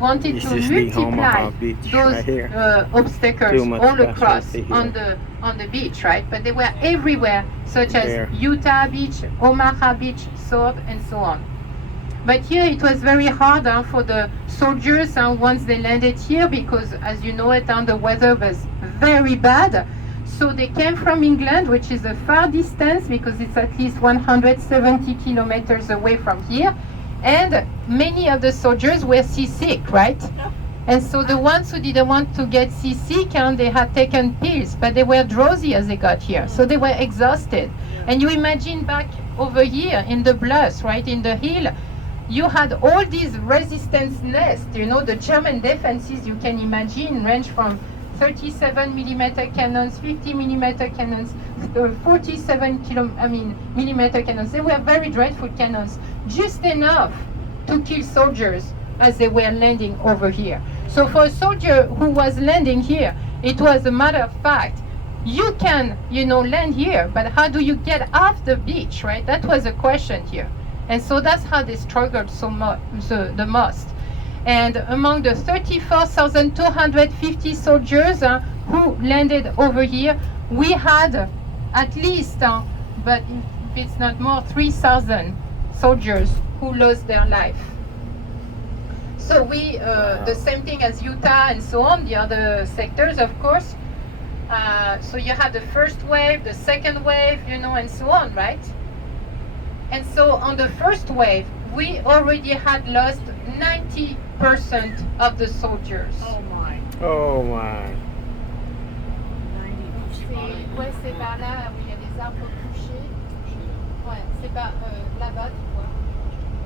wanted This to is the multiply Omaha beach those right here. obstacles Too much all across facility here. on the beach, right? But they were everywhere, such as There. Utah Beach, Omaha Beach, Sword, and so on. But here it was very hard for the soldiers once they landed here, because as you know it, the weather was very bad. So they came from England, which is a far distance because it's at least 170 kilometers away from here. And many of the soldiers were seasick, right? And so the ones who didn't want to get seasick, they had taken pills, but they were drowsy as they got here. So they were exhausted. And you imagine back over here in the bluffs, right, in the hill, you had all these resistance nests, the German defenses you can imagine range from 37 millimeter cannons, 50 millimeter cannons, 47 millimeter cannons. They were very dreadful cannons, just enough to kill soldiers as they were landing over here. So for a soldier who was landing here, it was a matter of fact, you can, land here, but how do you get off the beach, right? That was a question here. And so that's how they struggled so much, the most. And among the 34,250 soldiers who landed over here, we had at least, but if it's not more, 3,000 soldiers who lost their life. So we, the same thing as Utah and so on, the other sectors, of course. So you had the first wave, the second wave, and so on, right? And so on the first wave, we already had lost 90% of the soldiers. Oh my. Oh my. Ouais, c'est par là où il y a des arbres couchés. Ouais, c'est par là-bas, tu vois.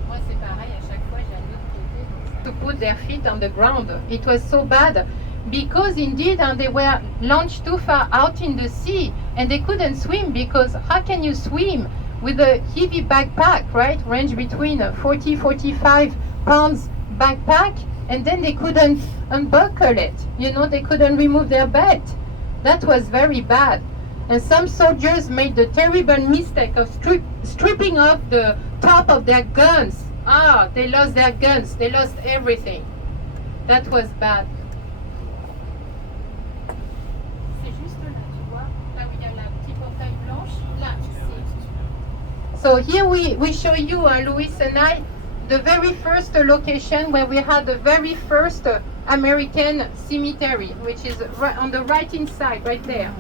Moi, c'est pareil, à chaque fois, j'ai un autre côté. To put their feet on the ground. It was so bad because indeed they were launched too far out in the sea and they couldn't swim, because how can you swim with a heavy backpack, right? Range between 40-45 pounds backpack, and then they couldn't unbuckle it. They couldn't remove their belt. That was very bad. And some soldiers made the terrible mistake of stripping off the top of their guns. They lost their guns. They lost everything. That was bad. So here we show you, Luis and I, the very first location where we had the very first American cemetery, which is right on the right-hand side, right there.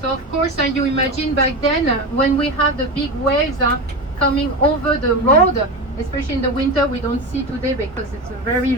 So of course, you imagine back then, when we have the big waves coming over the road, especially in the winter, we don't see today because it's a very